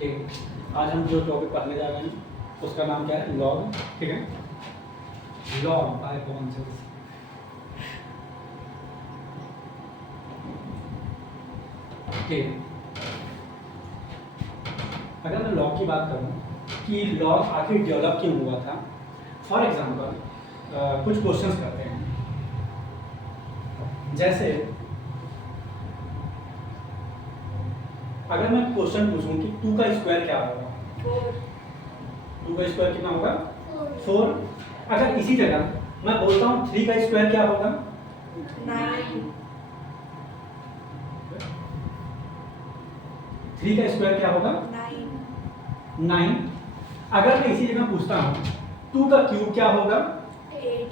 ठीक है, आज हम जो टॉपिक पढ़ने जा रहे हैं उसका नाम क्या है? लॉग। ठीक है, लॉग बाय कौन से ठीक है। अगर मैं लॉग की बात करूं कि लॉग आखिर डेवलप क्यों हुआ था, फॉर एग्जांपल कुछ क्वेश्चंस करते हैं। जैसे अगर मैं क्वेश्चन पूछूं कि 2 का स्क्वायर क्या होगा? 2 का स्क्वायर कितना होगा? 4। अगर इसी जगह मैं बोलता हूं 3 का स्क्वायर क्या होगा? 9। 3 का स्क्वायर क्या होगा? 9। अगर मैं इसी जगह पूछता हूं 2 का क्यूब क्या होगा? 8।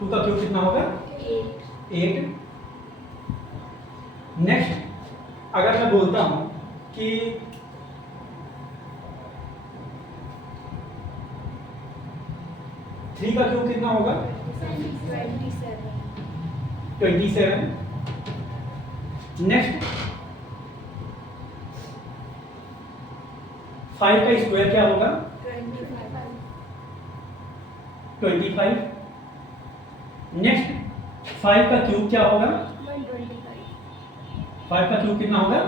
2 का क्यूब कितना होगा? 8। नेक्स्ट अगर मैं बोलता हूं कि 3 का क्यूब कितना होगा? 27। नेक्स्ट 5 का स्क्वायर क्या होगा? 25। नेक्स्ट 5 का क्यूब क्या होगा? 5 का क्यूब कितना होगा?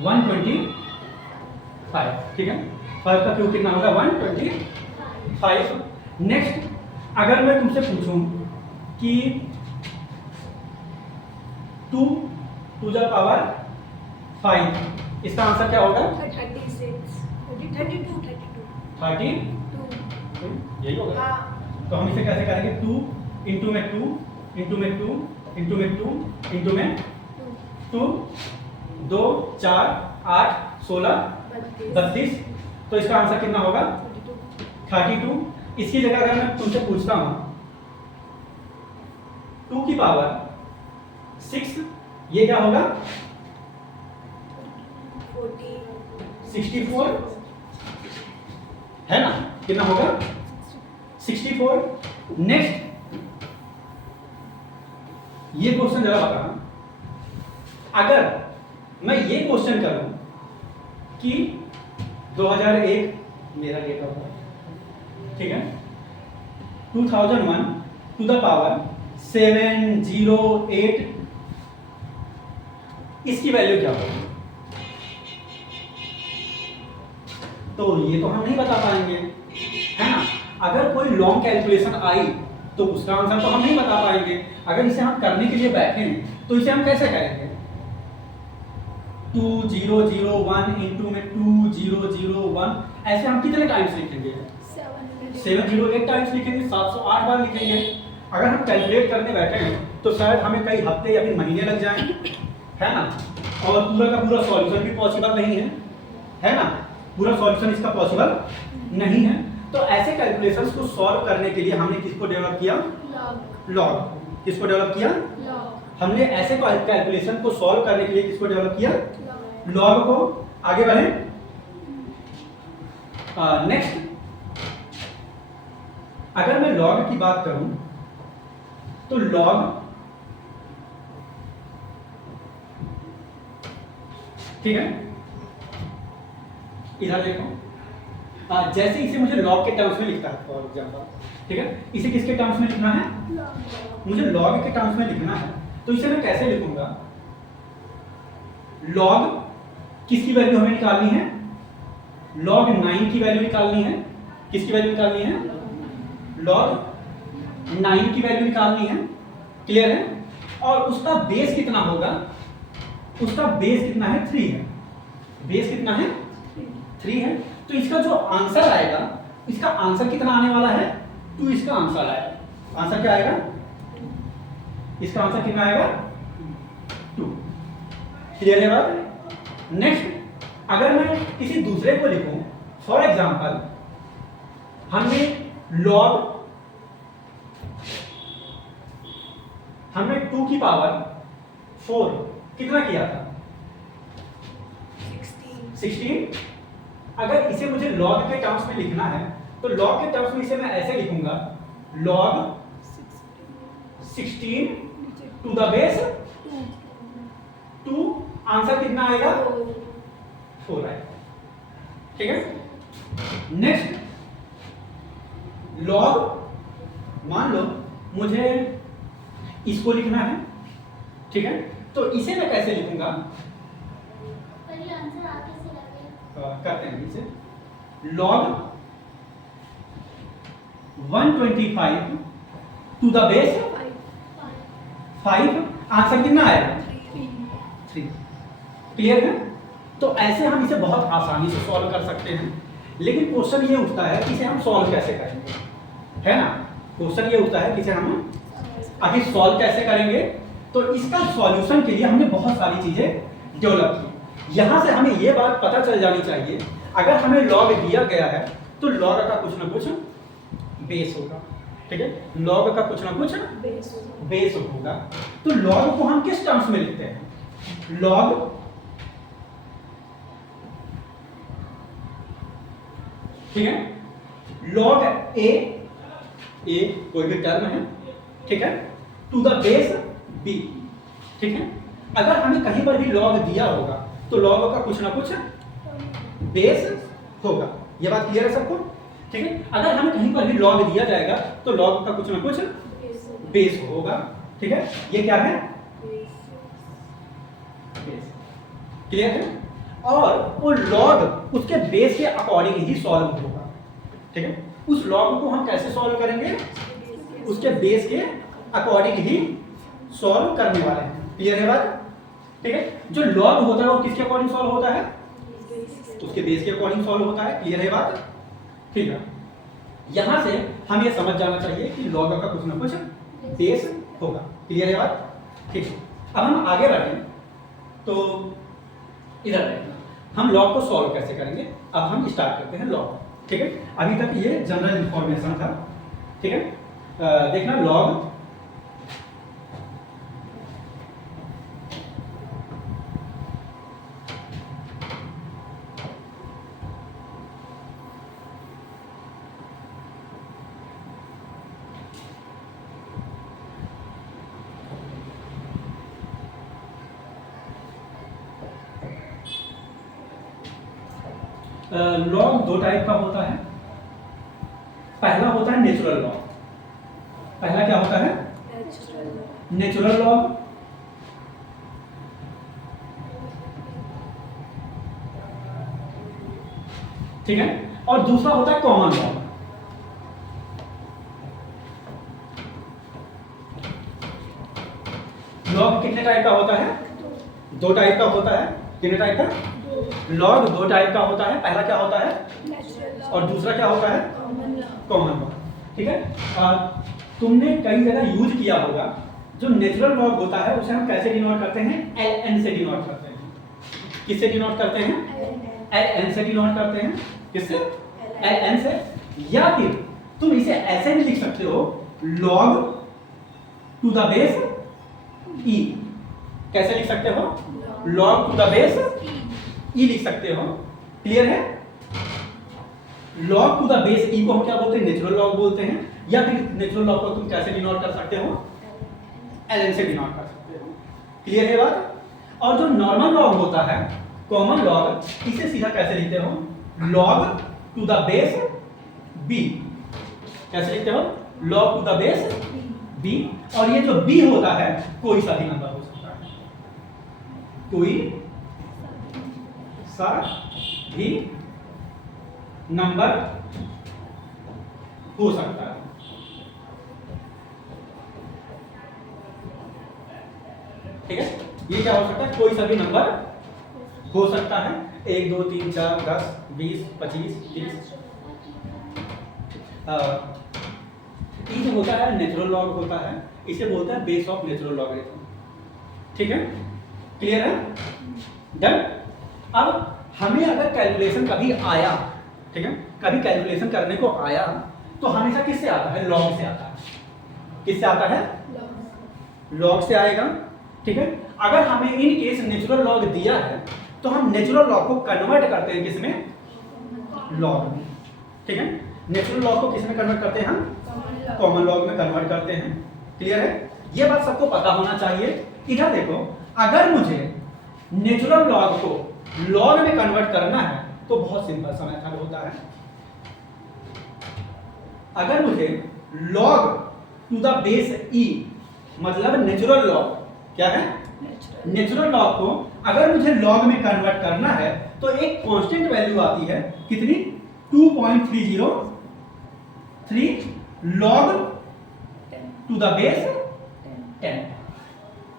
125। ठीक है, 5 का क्यूब कितना होगा? 125। नेक्स्ट अगर मैं तुमसे पूछूं कि 2 टू द पावर 5, इसका आंसर क्या होगा? 32। 30। यही होगा। हाँ। तो हम इसे कैसे करेंगे? 2 इंटू में 2 इंटू में 2 इंटू में 2 इंटू में 2, 2 4 8 16 32। तो इसका आंसर कितना होगा? 32। इसकी जगह अगर मैं तुमसे पूछता हूं 2 की पावर 6, ये क्या होगा? 64 है ना? कितना होगा? 64। नेक्स्ट ये क्वेश्चन जरा बताना, अगर मैं ये क्वेश्चन करूं कि 2001 मेरा डेट ऑफ बर्थ, ठीक है, 2001 टू द पावर 708, इसकी वैल्यू क्या होगी? तो ये तो हम नहीं बता पाएंगे, है ना? अगर कोई लॉन्ग कैलकुलेशन आई तो उसका आंसर तो हम नहीं बता पाएंगे। अगर इसे हम करने के लिए बैठे तो इसे हम कैसे करेंगे? 2001 इंटू में 2001, ऐसे हम कितने टाइम्स लिखेंगे? 708 टाइम्स लिखेंगे, 708 बार लिखेंगे। अगर हम कैलकुलेट करने बैठे हैं तो शायद हमें कई हफ्ते या फिर महीने लग जाएं, है ना? और पूरा का पूरा सॉल्यूशन भी पॉसिबल नहीं है ना? पूरा सॉल्यूशन इसका पॉसिबल नहीं है। तो ऐसे कैलकुलेशंस को सॉल्व करने के लिए हमने किसको डेवलप किया? लॉग। किसको डेवलप किया? हमने ऐसे कैलकुलेशन को सॉल्व करने के लिए किसको डेवलप किया? लॉग को। आगे बढ़े। नेक्स्ट अगर मैं लॉग की बात करूं तो लॉग, ठीक है, इधर देखो, जैसे इसे मुझे लॉग के टर्म्स में लिखता है फॉर एग्जांपल, ठीक है, इसे किसके टर्म्स में लिखना है? मुझे लॉग के टर्म्स में लिखना है, तो इसे मैं कैसे लिखूंगा? लॉग किसकी वैल्यू हमें निकालनी है? लॉग 9 की वैल्यू निकालनी है। किसकी वैल्यू निकालनी है? लॉग 9 की वैल्यू निकालनी है। क्लियर है? और उसका बेस कितना होगा? उसका बेस कितना है? 3 है। बेस कितना है? 3 है। तो इसका जो आंसर आएगा, इसका आंसर कितना आने वाला है? 2 इसका आंसर आएगा। आंसर क्या आएगा? इसका आंसर कितना आएगा? 2। क्लियर है बात? नेक्स्ट अगर मैं किसी दूसरे को लिखूं, फॉर एग्जांपल हमने 2 की पावर 4 कितना किया था? 16। अगर इसे मुझे लॉग के टर्म्स में लिखना है तो लॉग के टर्म्स में इसे मैं ऐसे लिखूंगा, log 16 to the base 2 answer कितना आएगा? 4 आएगा। ठीक है, नेक्स्ट लॉग, मान लो मुझे इसको लिखना है, ठीक है, तो इसे मैं कैसे लिखूंगा? पहले आंसर आगे से लगे करते हैं इसे, log 125 to the base 5, answer कितना आएगा? 3। क्लियर है? तो ऐसे हम इसे बहुत आसानी से सॉल्व कर सकते हैं, लेकिन क्वेश्चन ये उठता है कि इसे हम सॉल्व कैसे करेंगे, है ना? क्वेश्चन ये उठता है कि इसे हम आखिर सॉल्व कैसे करेंगे। तो इसका सॉल्यूशन के लिए हमने बहुत सारी चीजें डेवलप की। यहां से हमें ये बात पता चल जानी चाहिए, अगर हमें लॉग दिया गया है तो लॉग का कुछ ना कुछ बेस होगा। ठीक है, लॉग का कुछ ना कुछ बेस होगा। तो लॉग को हम किस टर्म्स में लिखते हैं? लॉग ठीक है, लॉग ए कोई भी टर्म है, ठीक है, टू द बेस बी। ठीक है, अगर हमें कहीं पर भी लॉग दिया होगा तो लॉग का कुछ ना कुछ बेस होगा। ये बात क्लियर है सबको? ठीक है, अगर हमें कहीं पर भी लॉग दिया जाएगा तो लॉग का कुछ ना कुछ बेस होगा। ठीक है, ये क्या है? बेस। क्लियर है? और वो लॉग उसके बेस के अकॉर्डिंग ही सॉल्व होगा। ठीक है, उस लॉग को हम कैसे सॉल्व करेंगे? उसके बेस के अकॉर्डिंग ही सॉल्व करने वाले हैं। क्लियर है बात? ठीक है, जो लॉग होता है वो किसके अकॉर्डिंग सॉल्व होता है? उसके बेस के अकॉर्डिंग सॉल्व होता है। क्लियर है बात? ठीक है, यहां से हम ये समझ जाना चाहिए कि लॉग का कुछ ना कुछ बेस होगा। क्लियर है बात? ठीक है, अब हम आगे बढ़ें तो इधर देखना, हम लॉग को सॉल्व कैसे करेंगे। अब हम स्टार्ट करते हैं लॉग। ठीक है, अभी तक ये जनरल इंफॉर्मेशन था। ठीक है, देखना लॉग लॉग दो टाइप का होता है। पहला होता है नेचुरल लॉग। पहला क्या होता है? Natural log. ठीक है, और दूसरा होता है कॉमन लॉग। लॉग कितने टाइप का होता है? दो टाइप का होता है। कितने टाइप का? लॉग दो टाइप का होता है। पहला क्या होता है और दूसरा क्या होता है? Common log. ठीक है, तुमने कई जगह यूज किया होगा। जो नेचुरल लॉग होता है उसे हम कैसे डिनोट करते हैं? ln से डिनोट करते हैं। किससे डिनोट करते हैं? ln से डिनोट करते हैं। किससे? ln से। या फिर तुम इसे ऐसे भी लिख सकते हो, log to the base e। कैसे लिख सकते हो? log to the base e लिख सकते हो। क्लियर है? log to the base e को हम क्या बोलते हैं? नेचुरल लॉग बोलते हैं। या फिर नेचुरल लॉग को तुम कैसे डिनोट कर सकते हो? ln से डिनोट कर सकते हो। क्लियर है बात? और जो नॉर्मल लॉग होता है, कॉमन लॉग, इसे सीधा कैसे लिखते हो? log to the base b। कैसे लिखते हो? log to the base b। और ये जो b होता है कोई सा भी नंबर हो सकता है। कोई सा भी नंबर हो सकता है। ठीक है, ये क्या हो सकता है? कोई सा भी नंबर हो सकता है। 1 2 3 4 10 20 25 30। ये जो होता है नेचुरल लॉग होता है, इसे बोलते हैं बेस ऑफ नेचुरल लॉगरिथम। ठीक है, क्लियर है? डन। अब हमें अगर कैलकुलेशन कभी आया, ठीक है, कभी कैलकुलेशन करने को आया तो हमेशा किससे आता है? लॉग से आता है। किससे आता है? लॉग से आएगा। ठीक है, अगर हमें इन केस नेचुरल लॉग दिया है तो हम नेचुरल लॉग को कन्वर्ट करते हैं किसमें? लॉग में। ठीक है, नेचुरल लॉग को किसमें कन्वर्ट करते हैं? हम कॉमन लॉग में कन्वर्ट करते हैं। क्लियर है? ये बात सबको पता होना चाहिए। इधर देखो, अगर मुझे नेचुरल लॉग को लॉग में कन्वर्ट करना है तो बहुत सिंपल सा मेथड होता है। अगर मुझे log to the base e मतलब नेचुरल लॉग, क्या है नेचुरल लॉग को अगर मुझे log में कन्वर्ट करना है तो एक कांस्टेंट वैल्यू आती है कितनी 2.303 log टू द बेस 10,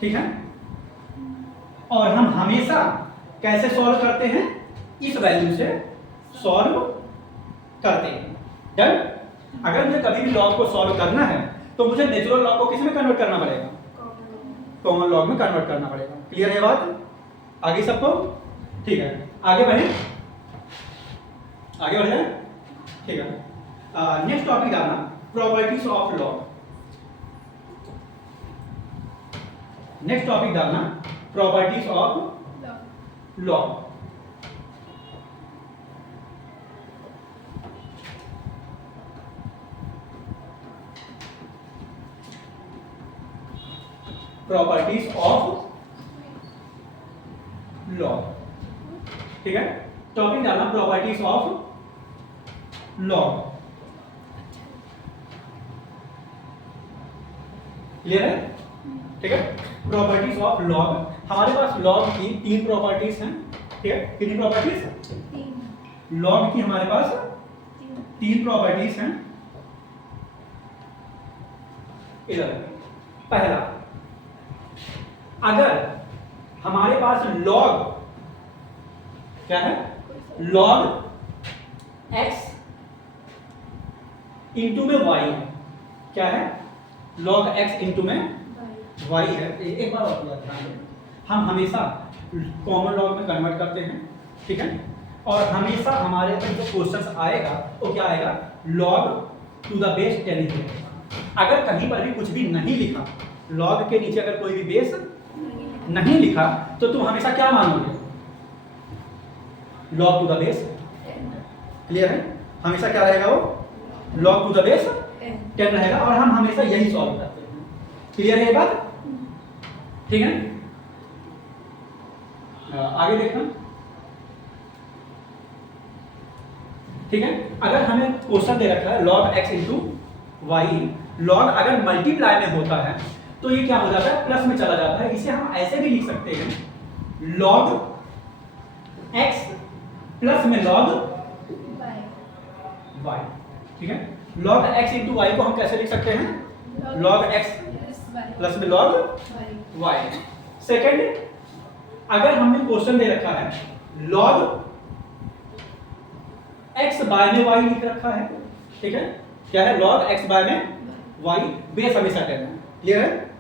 ठीक है। और हम हमेशा कैसे सॉल्व करते हैं, इस वैल्यू से सॉल्व करते हैं। डन। अगर मुझे कभी भी लॉग को सॉल्व करना है तो मुझे नेचुरल लॉग को किस में कन्वर्ट करना पड़ेगा, कॉमन लॉग में कन्वर्ट करना पड़ेगा। क्लियर है बात आगे सबको, ठीक है। आगे बढ़े, आगे बढ़े, ठीक है। नेक्स्ट टॉपिक डालना properties of log. Next topic डालना properties of log. Properties of log, ठीक है। टॉपिक डालना प्रॉपर्टीज ऑफ लॉग। क्लियर है, ठीक है। प्रॉपर्टीज ऑफ लॉग, हमारे पास लॉग की 3 प्रॉपर्टीज हैं, ठीक है। कितनी प्रॉपर्टीज, लॉग की हमारे पास 3 प्रॉपर्टीज हैं। इधर पहला, अगर हमारे पास log क्या है, log x इंटू में y है, क्या है log x इंटू में y है। एक बार और ध्यान दें, हम हमेशा कॉमन लॉग में कन्वर्ट करते हैं, ठीक है। और हमेशा हमारे पास जो क्वेश्चन आएगा वो क्या आएगा, log टू द बेस 10 ही रहेगा। अगर कहीं पर भी कुछ भी नहीं लिखा, log के नीचे अगर कोई भी बेस नहीं लिखा तो तुम हमेशा क्या मानोगे, log to the base 10। Clear है, हमेशा क्या रहेगा वो, log टू द बेस 10 रहेगा और हम हमेशा यही सॉल्व करते हैं। क्लियर है ये बात, ठीक है। आगे देखना, ठीक है। अगर हमें क्वेश्चन दे रखा है log x into y, log अगर मल्टीप्लाई में होता है तो ये क्या हो जाता है, प्लस में चला जाता है। इसे हम ऐसे भी लिख सकते हैं log x प्लस में log y, ठीक है। log x इंटू वाई को हम कैसे लिख सकते हैं, log x प्लस में log y। सेकेंड, अगर हमने क्वेश्चन दे रखा है log x बाय में y लिख रखा है, ठीक है। क्या है, log x बाय में y, बेस हमेशा करना है। क्लियर है,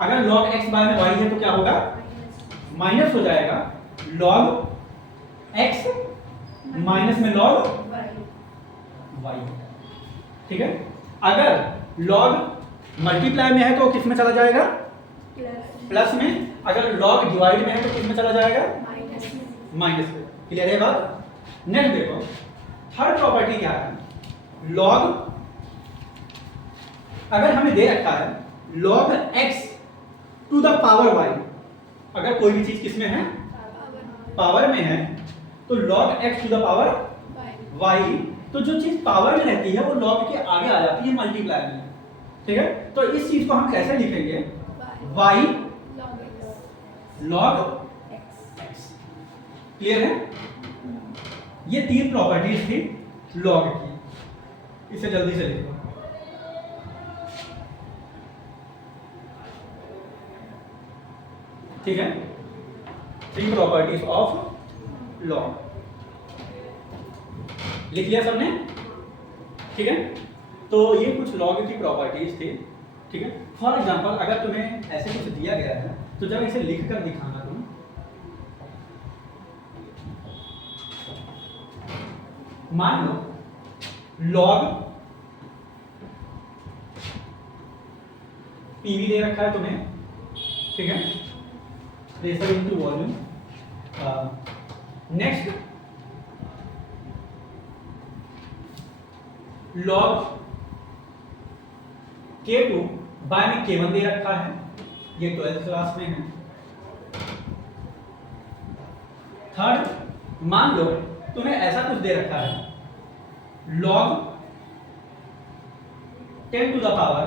अगर log x बाय में y है तो क्या होगा, माइनस हो जाएगा log x माइनस में log y, ठीक है। अगर log मल्टीप्लाई में है तो किस में चला जाएगा, प्लस में। अगर log डिवाइड में है तो किस में चला जाएगा, माइनस में। क्लियर है बात। नेक्स्ट देखो, थर्ड प्रॉपर्टी क्या है, log अगर हमें दे रखा है log x to the power y, अगर कोई भी चीज किसमें है, पावर में है, तो log x to the power y, तो जो चीज पावर में रहती है वो log के आगे आ जाती है मल्टीप्लाई में, ठीक है। तो इस चीज को हम कैसे लिखेंगे, y log x। क्लियर है, ये 3 प्रॉपर्टीज थी log की, इसे जल्दी से लिखो। ठीक है, 3 प्रॉपर्टीज ऑफ लॉग लिख लिया सबने, ठीक है। तो ये कुछ लॉग की प्रॉपर्टीज थी, ठीक है। फॉर एग्जांपल अगर तुम्हें ऐसे कुछ दिया गया है तो जब इसे लिख कर दिखाना तुम, मान लो लॉग पीवी दे रखा है तुम्हें, ठीक है, pressure into volume. Next log K2 by में K1 दे रखा है, ये 12th क्लास में है। थर्ड, मान लो तुम्हें ऐसा कुछ दे रखा है log 10 to the power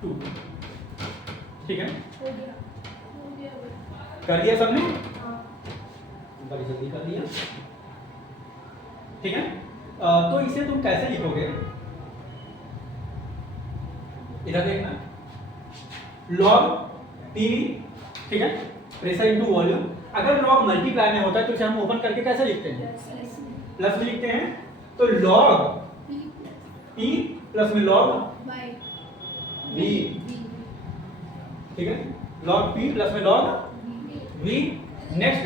2, ठीक है, हो गया कर दिया सबने, हाँ बड़ी जल्दी कर दिया, ठीक है। तो इसे तुम कैसे लिखोगे, इधर देखना, log PV, ठीक है, प्रेशर इनटू वॉल्यूम। अगर log मल्टीप्लाई में होता है तो इसे हम ओपन करके कैसे लिखते हैं, प्लस में लिखते हैं, तो log P प्लस में log V, ठीक है, log P प्लस में log V। नेक्स्ट,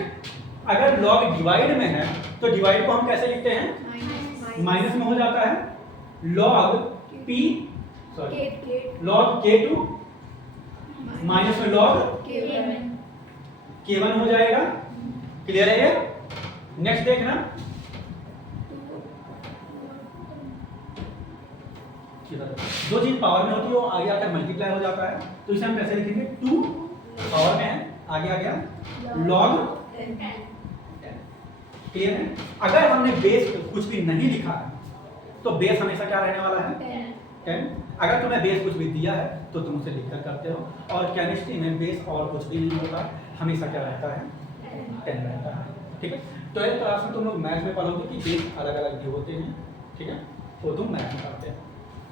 अगर log डिवाइड में है तो डिवाइड को हम कैसे लिखते हैं, माइनस में हो जाता है, log P sorry log K2 minus में log K1 हो जाएगा। क्लियर है ये? नेक्स्ट देखना, जो चीज पावर में होती है वो आगे आकर मल्टीप्लाई हो जाता है, तो इसे हम कैसे लिखेंगे, 2 पावर में है, आगे आ गया log 10। क्लियर है? अगर हमने बेस कुछ भी नहीं लिखा है तो बेस हमेशा क्या रहने वाला है, 10। अगर तुम्हें बेस कुछ भी दिया है तो तुम उसे लिखकर करते हो, और केमिस्ट्री में बेस और कुछ भी नहीं होता, हमेशा क्या रहता है, 10 रहता है, ठीक है। तो इस तरह से तुम लोग मैथ में पढ़ोगे कि बेस अलग अलग भी होते हैं, ठीक है, वो तुम मैथ में करते हो।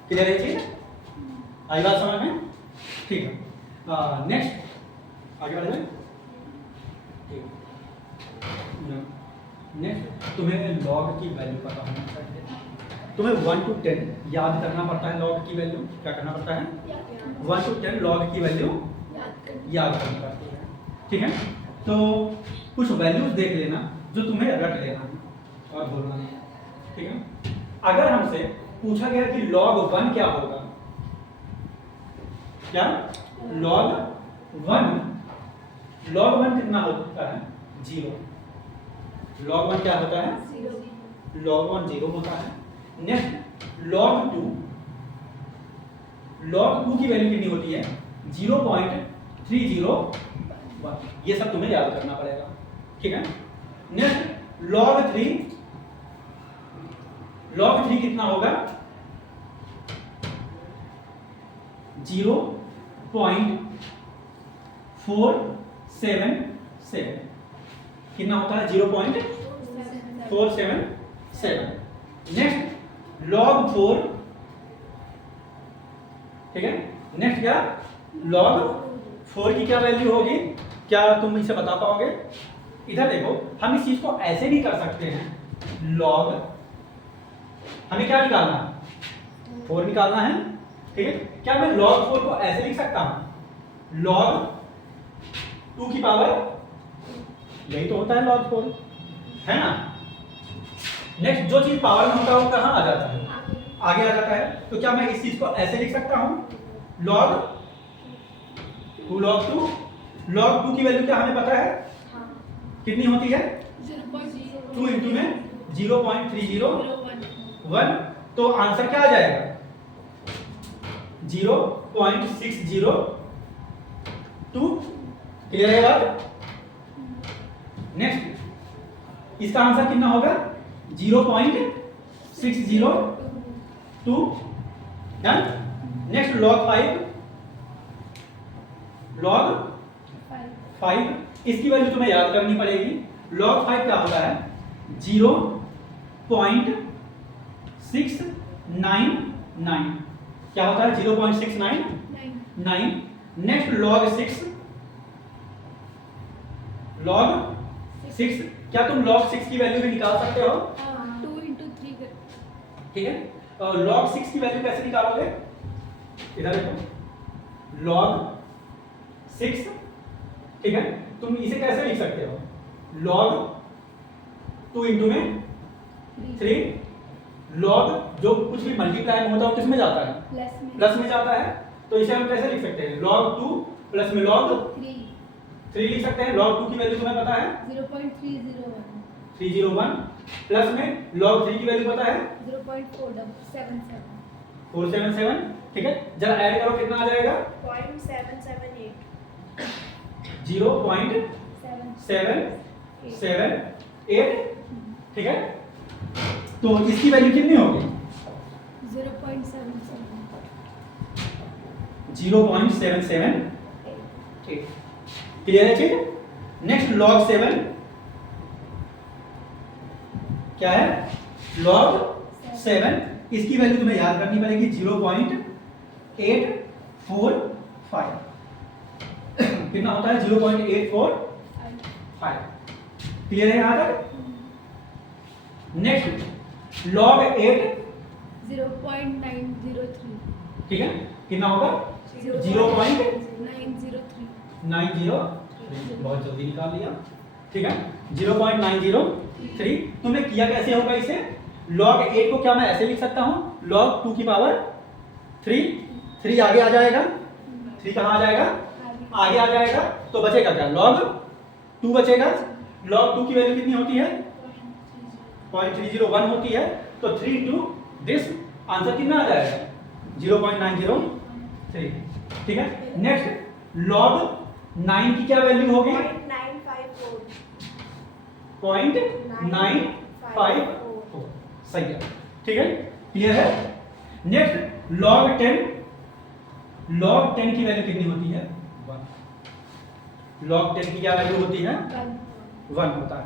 क्लियर है चीज, आई बात समझ में, ठीक है। नेक्स्ट आगे बढ़े, ठीक है। नेक्स्ट, तुम्हें लॉग की वैल्यू पता होना चाहिए, तुम्हें 1 to 10 याद करना पड़ता है, लॉग की वैल्यू क्या करना पड़ता है, 1 to 10 लॉग की वैल्यू याद करनी पड़ती है, ठीक है। तो कुछ वैल्यूज देख लेना जो तुम्हें रट लेना है और बोलना है, ठीक है। अगर हमसे पूछा गया कि log 1 क्या होगा, क्या log 1 कितना होता है, 0। log 1 क्या होता है, log 1 0 होता है। नेक्स्ट, log 2 की वैल्यू कितनी होती है, 0.301। ये सब तुम्हें याद करना पड़ेगा, ठीक है। नेक्स्ट, log 3 कितना होगा, 0.477। कितना होता है, 0.477। नेक्स्ट, log 4, ठीक है। नेक्स्ट क्या, log 4 की क्या वैल्यू होगी, क्या तुम इसे बता पाओगे? इधर देखो, हम इस चीज को ऐसे भी कर सकते हैं, log, हमें क्या निकालना है, 4 निकालना है, ठीक है। क्या मैं log 4 को ऐसे लिख सकता हूं, log 2 की पावर, यही तो होता है log 4, है ना। नेक्स्ट, जो चीज पावर में होता है वो कहां आ जाता है, आगे आ जाता है। तो क्या मैं इस चीज को ऐसे लिख सकता हूं, log 2 log 2 की वैल्यू क्या हमें पता है, कितनी होती है, 2 इंटू में 0.301। तो आंसर क्या आ जाएगा, 0.602। क्लियर है बात? नेक्स्ट, इसका आंसर कितना होगा, 0.602। डन। नेक्स्ट, log 5, इसकी वैल्यू तुम्हें याद करनी पड़ेगी। log 5 क्या होता है, 0.699। क्या होता है, 0.699। नेक्स्ट, log 6, क्या तुम log 6 की वैल्यू भी निकाल सकते हो, 2 into 3 ठीक है। log 6 की वैल्यू कैसे निकालोगे, इधर देखो, log 6, ठीक है। तुम इसे कैसे लिख सकते हो, log 2 इंटू में 3। log जो कुछ भी मल्टीप्लाई में होता है किस में जाता है, प्लस में जाता है, तो इसे हम कैसे लिख सकते हैं, log 2 प्लस में log 3 लिख सकते हैं। log 2 की वैल्यू तुम्हें पता है, 0.301, प्लस में log 3 की वैल्यू पता है, 477, ठीक है। जरा ऐड करो, कितना आ जाएगा, 0.778। 8, ठीक है। तो इसकी वैल्यू कितनी होगी? 0.77 क्लियर है चीज। नेक्स्ट log 7 क्या है? log 7 इसकी वैल्यू तुम्हें याद करनी पड़ेगी 0.845 कितना होता है? 0.845 क्लियर है यहां तक। नेक्स्ट log 8 0.903 ठीक है, कितना होगा? 0.903 बहुत जल्दी निकाल लिया, ठीक है। 0.903 तुमने किया कैसे होगा इसे? log 8 को क्या मैं ऐसे लिख सकता हूं? log 2 की पावर 3 आगे आ जाएगा, 3 कहां आ जाएगा? आगे आ जाएगा, तो बचेगा क्या? log 2 बचेगा। log 2 की वैल्यू कितनी होती है? 0.301 होती है, तो 3 into दिस आंसर कितना आ जाएगा? 0.903 ठीक है। नेक्स्ट log 9 की क्या वैल्यू होगी? 0.954 सही है, ठीक है, क्लियर है। नेक्स्ट log 10 की वैल्यू कितनी होती है? 1। log 10 की क्या वैल्यू होती है? 1 होता है।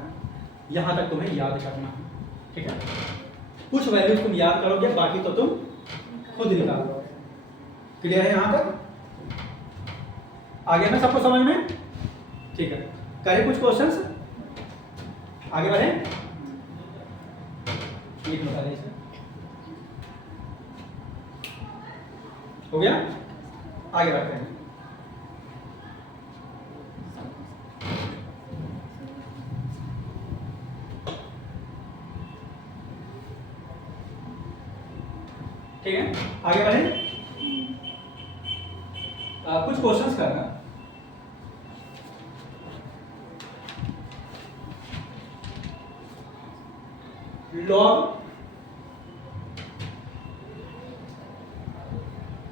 यहां तक तुम्हें याद करना है, ठीक है। कुछ वैल्यूज तुम याद करोगे, बाकी तो तुम खुद निकाल लोगे। क्लियर है यहां तक? आ गया ना सबको समझ में? ठीक है, करें कुछ क्वेश्चंस, आगे बढ़े। एक बता दें इसे, हो गया, आगे बढ़ते हैं। ठीक है, आगे बढ़े। कुछ क्वेश्चंस करना। log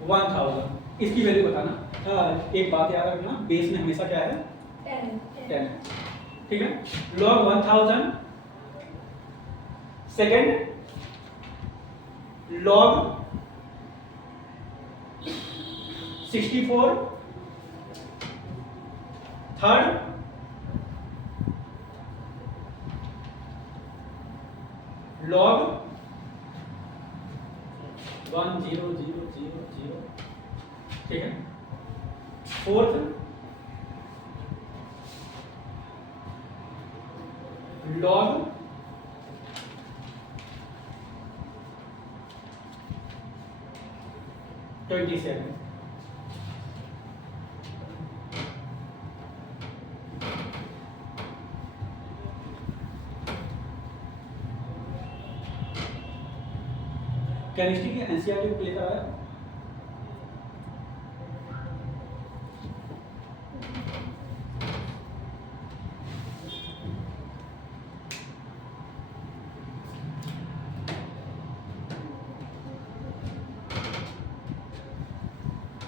1000 इसकी वैल्यू बताना। एक बात याद रखना, बेस में हमेशा क्या है? 10 ठीक है। log 1000 second log 64 third log 1000 ठीक है। फोर्थ log 27 केमिस्ट्री की एनसीईआरटी को लेकर आया।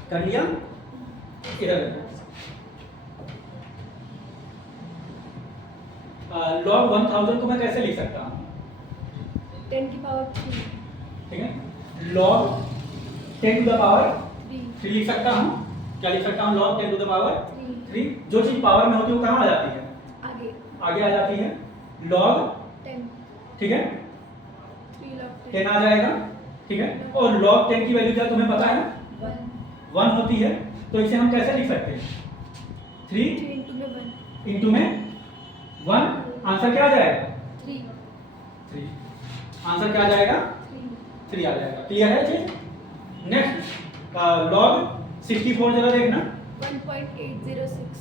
कर लिया, इधर log 1000 को मैं कैसे लिख सकता हूँ? 10 की पावर 3 ठीक है, log 10 टू द पावर 3 लिख सकता हूँ। क्या लिख सकता हूँ? log 10 to the power 3। जो चीज पावर में होती है वो कहाँ आ जाती है? आगे आ जाती है। log 10 ठीक है, 3 log 10 आ जाएगा, ठीक है। और log 10 की वैल्यू क्या तुम्हें पता है? 1 होती है, तो इसे हम कैसे लिख सकते हैं? 3 इंटू में 1, आंसर क्या आ जाएगा? 3 आंसर क्या आ जाएगा? 3 आ जाएगा। क्लियर है चीज। नेक्स्ट log 64 जरा देखना। 1.806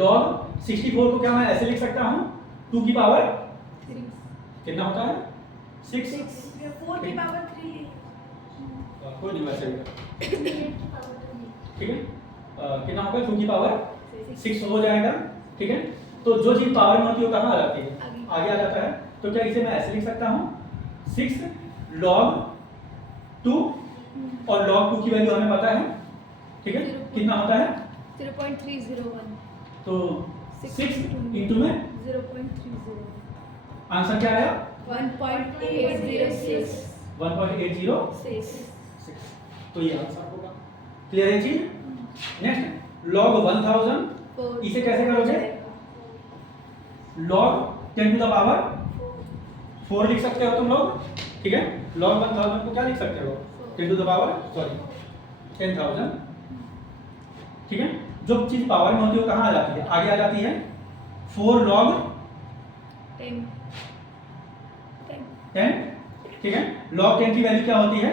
log 64 को क्या मैं ऐसे लिख सकता हूँ? 2 की पावर 3 कितना होता है? 6 4 की पावर 3 कोई नहीं वैसे ठीक है। कितना होगा? 2 की पावर 6 हो जाएगा, ठीक है। तो जो चीज पावर में होती है वो कहाँ आ जाती है? आगे आ जाता है। तो क्या इसे मैं ऐसे लिख सकता हूँ? 6 log 2 और log 2 की वैल्यू हमें पता है, ठीक है, कितना होता है? 0.301 तो 6 इंटू में 0.30 आंसर क्या आया 1.806 1.806। तो ये आंसर होगा। क्लियर है चीज? नेक्स्ट log 1000 इसे कैसे करोगे? log 10 to the power 4 लिख सकते हो तुम लोग, ठीक है। log 1000 को क्या लिख सकते हो? 10 to the power 10,000, ठीक है। जो चीज पावर में होती है वो कहाँ आ जाती है? आगे आ जाती है। 4 log 10, ठीक है। log 10 की वैल्यू क्या होती है?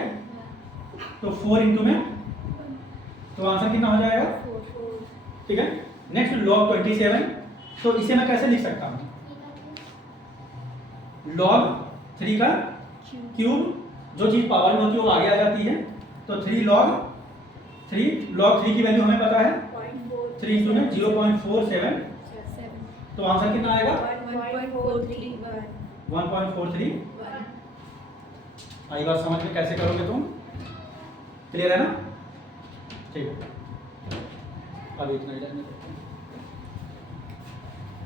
तो 4 इंटू में, तो आंसर कितना हो जाएगा? 4 ठीक है। नेक्स्ट log 27, तो इसे मैं कैसे लिख सकता हूँ? log 3 का क्यूब, जो चीज पावर में होती है वो आगे आ जाती है। तो 3 log 3 की वैल्यू हमें पता है 3 इंटू में 0.47, तो आंसर कितना आएगा? 1.43। आई बात समझ में कैसे करोगे तुम? क्लियर है ना? ठीक है, अभी इतना ही रहने दो।